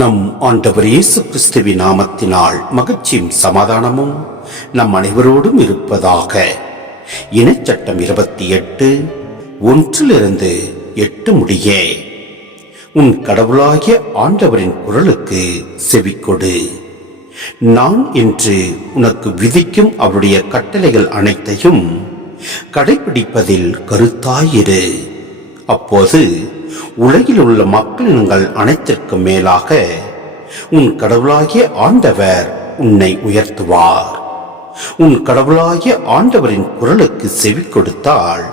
நம் ஆண்டவர் இயேசு கிறிஸ்துவின் நாமத்தினால் மகிழ்ச்சியும் சமாதானமும் நம் அனைவரோடும் இருப்பதாக. இணைச்சட்டம் 28 1-8 முடிய. உன் கடவுளாகிய ஆண்டவரின் குரலுக்கு செவிக்கொடு. நான் என்று உனக்கு விதிக்கும் அவருடைய கட்டளைகள் அனைத்தையும் கடைபிடிப்பதில் கருத்தாயிரு. அப்போது உலகில் உள்ள மக்களினங்கள் அனைத்திற்கும் மேலாக உன் கடவுளாகிய ஆண்டவர் உன்னை உயர்த்துவார். உன் கடவுளாகிய ஆண்டவரின் குரலுக்கு செவி கொடுத்தால்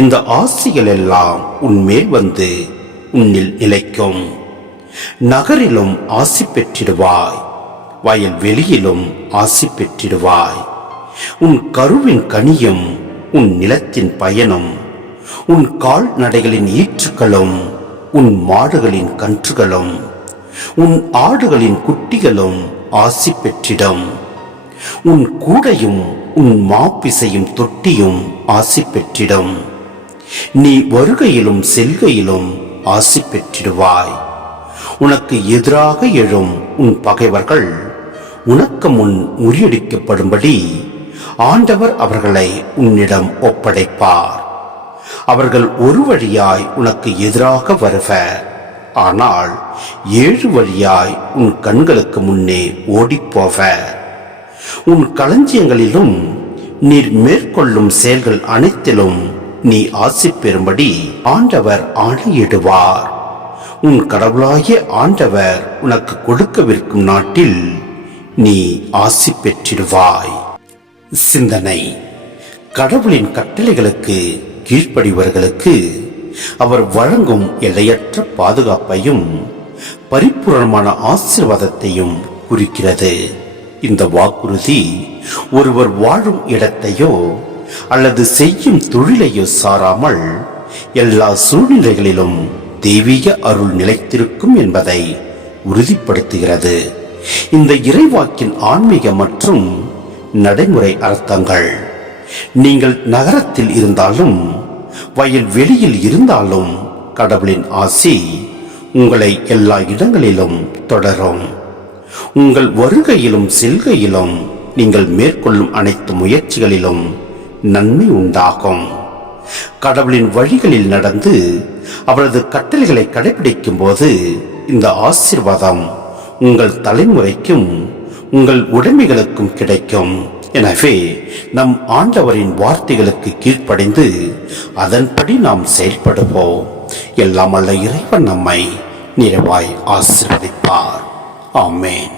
இந்த ஆசிகள் எல்லாம் உன்மேல் வந்து உன்னில் நிலைக்கும். நகரிலும் ஆசி பெற்றிடுவாய், வயல் வெளியிலும் ஆசி பெற்றிடுவாய். உன் கருவின் கனியும் உன் நிலத்தின் பயனும் உன் கால்நடைகளின் ஈற்றுகளும் உன் மாடுகளின் கன்றுகளும் உன் ஆடுகளின் குட்டிகளும் ஆசி பெற்றிடும். உன் கூடையும் உன் மாப்பிசையும் தொட்டியும் ஆசி பெற்றிடும். நீ வருகையிலும் செல்கையிலும் ஆசி பெற்றிடுவாய். உனக்கு எதிராக எழும் உன் பகைவர்கள் உனக்கு முன் முறியடிக்கப்படும்படி ஆண்டவர் அவர்களை உன்னிடம் ஒப்படைப்பார். அவர்கள் ஒரு வழியாய் உனக்கு எதிராக வருவர், ஆனால் 7 வழியாய் உன் கண்களுக்கு முன்னே ஓடிப்போவர். உன் களஞ்சியங்களிலும் நீர் மேற்கொள்ளும் செயல்கள் அனைத்திலும் நீ ஆசி பெறும்படி ஆண்டவர் ஆணையிடுவார். உன் கடவுளாகிய ஆண்டவர் உனக்கு கொடுக்கவிருக்கும் நாட்டில் நீ ஆசி பெற்றிடுவாய். சிந்தனை: கடவுளின் கட்டளைகளுக்கு கீழ்ப்படிவர்களுக்கு அவர் வழங்கும் எல்லையற்ற பாதுகாப்பையும் பரிபூரணமான ஆசீர்வாதத்தையும் குறிக்கிறது. இந்த வாக்குறுதி ஒருவர் வாழும் இடத்தையோ அல்லது செய்யும் தொழிலையோ சாராமல் எல்லா சூழ்நிலைகளிலும் தெய்வீக அருள் நிலைத்திருக்கும் என்பதை உறுதிப்படுத்துகிறது. இந்த இறைவாக்கின் ஆன்மீக மற்றும் நடைமுறை அர்த்தங்கள்: நீங்கள் நகரத்தில் இருந்தாலும் வயல் வெளியில் இருந்தாலும் கடவுளின் ஆசி உங்களை எல்லா இடங்களிலும் தொடரும். உங்கள் வருகையிலும் செல்கையிலும் நீங்கள் மேற்கொள்ளும் அனைத்து முயற்சிகளிலும் நன்மை உண்டாகும். கடவுளின் வழிகளில் நடந்து அவரது கட்டளைகளை கடைபிடிக்கும் போது இந்த ஆசீர்வாதம் உங்கள் தலைமுறைக்கும் உங்கள் உடைமைகளுக்கும் கிடைக்கும். எனவே நம் ஆண்டவரின் வார்த்தைகளுக்கு கீழ்ப்படிந்து அதன்படி நாம் செயல்படுவோம். எல்லாம் வல்ல இறைவன் நம்மை நிறைவாய் ஆசீர்வதிப்பார். ஆமென்.